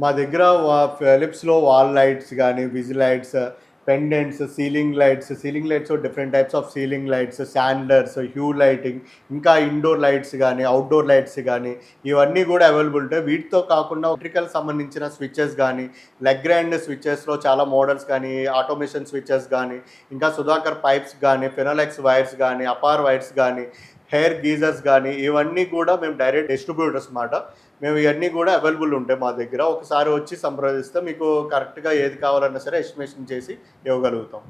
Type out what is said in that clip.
మా దగ్గర ఫిలిప్స్‌లో wall lights గానీ, విజ్ lights, pendants, ceiling lights different types of ceiling lights, శాండ్లర్స్, hue lighting, ఇంకా indoor lights గానీ, అవుట్‌డోర్ లైట్స్ గానీ, ఇవన్నీ గూడా అవైలబుల్ ఉంటాయి. వీటితో కాకుండా ఎలక్ట్రికల్ సంబంధించిన స్విచెస్ గానీ, లెగ్రాండ్ స్విచెస్‌లో చాలా మోడల్స్ కానీ, ఆటోమేషన్ స్విచెస్ గానీ, ఇంకా సుధాకర్ పైప్స్ గానీ, ఫినోలెక్స్ వైర్స్ గానీ, అపార్ వైర్స్ గానీ, హెయిర్ గీజర్స్ గానీ, ఇవన్నీ గూడా మేము డైరెక్ట్ డిస్ట్రిబ్యూటర్స్ మాట. మేము ఇవన్నీ గూడా అవైలబుల్ ఉంటాయి మా దగ్గర. ఒకసారి వచ్చి సంప్రదిస్తే మీకు కరెక్ట్‌గా ఏది కావాలన్నా సరే ఎస్టిమేషన్ చేసి ఇవ్వగలుగుతాం.